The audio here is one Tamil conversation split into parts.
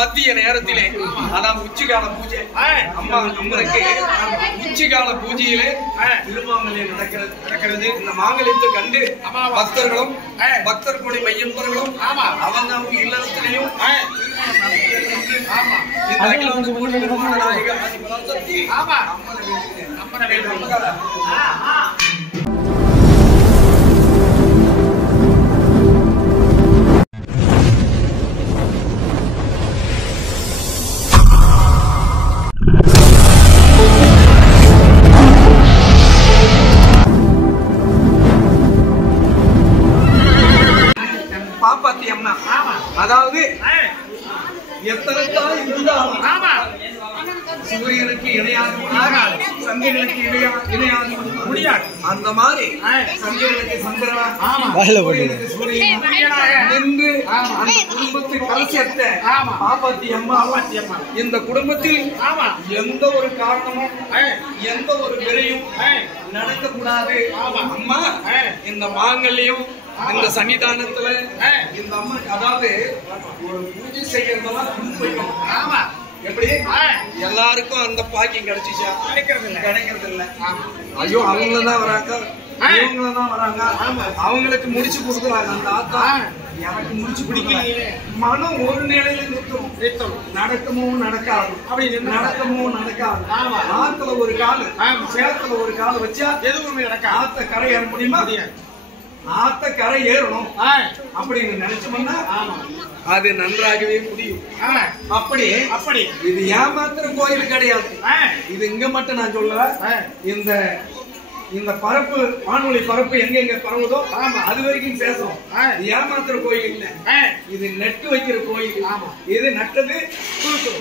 மத்திய நேரத்திலே அதான் உச்சிகால பூஜை. அம்மா அம்மனுக்கு உச்சிகால பூஜையிலே திருமாங்கல்யம் நடக்கிறது. இந்த மாங்கல்யத்தை கண்டு பக்தர்களும் பக்தர் கொடி மையம்பர்களும் அவங்க இல்லத்திலையும் பாப்பாத்தி அம்மா. அதாவது எத்தனை தாய் இருந்தாலும் சூரியனுக்கு இணையாக சந்திரனுக்கு இணையாக முடியாது. அந்த மாதிரி சந்திரனுக்கு சந்திரன் சூரியன் நின்று அந்த குடும்பத்தின் கலசத்தை பாப்பாத்தி அம்மா. இந்த குடும்பத்தில் எந்த ஒரு காரணமும் எந்த ஒரு விரையும் நடக்கக்கூடாது. அம்மா இந்த மாங்கல்யம் இந்த சன்னிதானத்துல இந்த அம்மா அதாவது ஒரு பூஜை செய்யறதெல்லாம் வைக்கணும். எப்படி எல்லாருக்கும் அந்த பாக்கியம் கிடைச்சிச்சா? கிடைக்கிறது இல்ல. ஐயோ அவங்களதான் வராங்க, இவங்களதான் வராங்க, அவங்களுக்கு முடிச்சு கொடுக்குறாங்க. அந்த ஆத்தா எனக்கு முடிச்சு பிடிக்கலையே. மனம் ஒரு நிலையில நிறுத்தணும். நடக்கமோ நடக்காது, நடக்கமோ நடக்காது. ஆத்துல ஒரு காலு சேலத்துல ஒரு காலு வச்சா எதுவுமே நடக்காது. ஆத்த கரை ஏற முடியுமா? ஆத்த கரை ஏறணும் அப்படின்னு நினைச்சோம்னா அது நன்றாகவே முடியும். அப்படி இது ஏமாத்திர கோயில் கிடையாது. இது இங்க மட்டும் நான் சொல்ல, இந்த பரப்பு வானொலி பரப்பு எங்க பரவுதோ அது வரைக்கும் பேசுறோம். ஏமாத்துற கோயில் இல்ல, இது நெட்டு வைக்கிற கோயில். இது நட்டது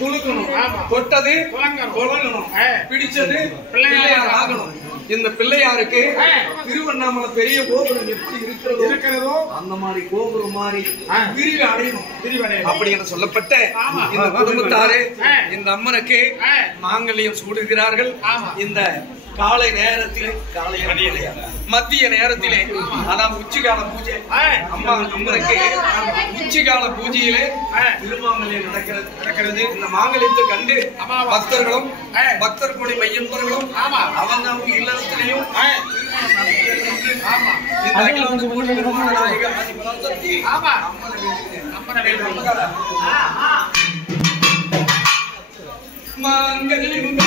துளுக்கணும், தொட்டது புழங்கணும், பிடிச்சது பிள்ளையார் ஆகணும். இந்த பிள்ளையாருக்கு திருவண்ணாமலை பெரிய கோபுரம் எப்படி இருக்கிறதோ அந்த மாதிரி கோபுரம் மாதிரி விரிவு அடையணும். அப்படி என சொல்லப்பட்ட இந்த குடும்பத்தாரு இந்த அம்மனுக்கு மாங்கல்யம் சூடுகிறார்கள். இந்த காலை நேரத்திலே மத்திய நேரத்திலே அதான் உச்சிகால பூஜை. அம்மா அம்மனுக்கு உச்சிகால பூஜையிலே திருமாங்கல்யம் நடக்கிறது. இந்த மாங்கல்யத்தை கண்டு பக்தர்களும் பக்தர் கொடி மையம்பர்களும் அவங்க இல்லத்திலையும் மாங்கல்யம்